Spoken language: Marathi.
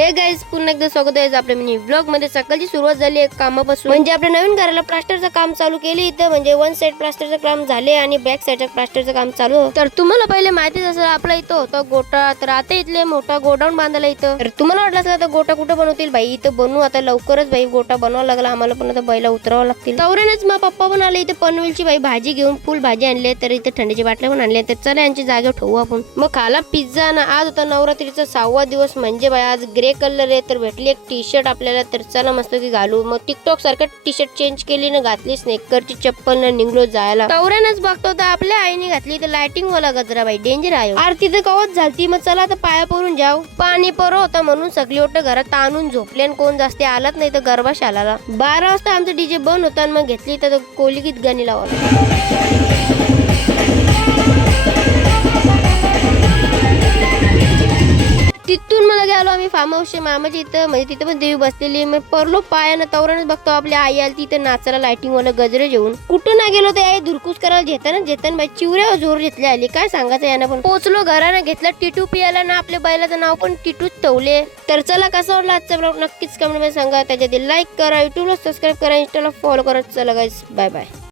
हे गाइस, पुन्हा एकदा स्वागत आहे आपल्या मिनी व्लॉग मध्ये। सकाळची सुरुवात झाली आहे कामापासून, म्हणजे आपल्या नवीन घराला प्लास्टरचं काम चालू केले इथं, म्हणजे वन साइड प्लास्टरचं काम झाले आणि बॅक साइडचं प्लास्टरचं काम चालू। तर तुम्हाला पहिले माहितीच असेल आपला इथं होता गोटा, तर आता इथले मोठा गोडाऊन बांधला इथं। तर तुम्हाला वाटलं असेल आता गोटा कुठं बनवतील भाई, इथं बनवू आता लवकरच भाई, गोटा बनवावा लागला आम्हाला, पण आता बैला उतरावं लागतील। तवरेनेच मग पप्पा पण आले इथे पनवेलची भाई भाजी घेऊन, फुल भाजी आणली, तर इथे थंडीची बाटल्या पण आणल्या, तर चला यांची जागेवर ठेवू आपण। मग खाला पिझ्झा ना, आज होता नवरात्रीचा 6वा दिवस, म्हणजे भाई आज ग्रे कलर आहे, तर भेटली एक टी शर्ट आपल्याला, तर चला मस्त की घालू। मग टिकटॉक सारखं टी शर्ट चेंज केली ना, घातली स्नेकरची चप्पल ना, निघलो जायला। तवरेनच बघतो तर आपल्या आईने घातली तर लाइटिंग वाला गजरा भाई, डेंजर आहे। आरती तर कवच झालती, मग चला आता पाया पडून जाऊ। पाणी परो होता म्हणून सगळी ओट घरात आणून झोपले, आणि कोण जास्त आलात नाही तर गरबा शालाला 12 वाजता आमचं डीजे बंद होता, मग घेतली तर कोली गीत गाणी लावला। तिथून मला गेलो आम्ही फार्म हाऊसच्या मामाच्या इथं, म्हणजे तिथं पण देवी बसलेली। मग परलो पायानं, तवरानच बघतो आपल्या आई आली तिथं नाचायला लाइटिंग वाला गजरे घेऊन। कुठं ना गेलो ते आई धुरकूस करायला घेताना बाई चिवऱ्यावर जोर घेतले आली, काय सांगायचं यांना। पण पोहोचलो घरानं, घेतला टिटू पियाला ना, आपल्या बैलाचं नाव पण टिटूच ठेवले। तर चला कसा वाटला आजचा ब्लॉग नक्कीच कमेंट मध्ये सांगा, त्याच्यात लाईक करा, युट्यूबला सबस्क्राईब करा, इंस्टाला फॉलो करा। चला गाईस, बाय बाय।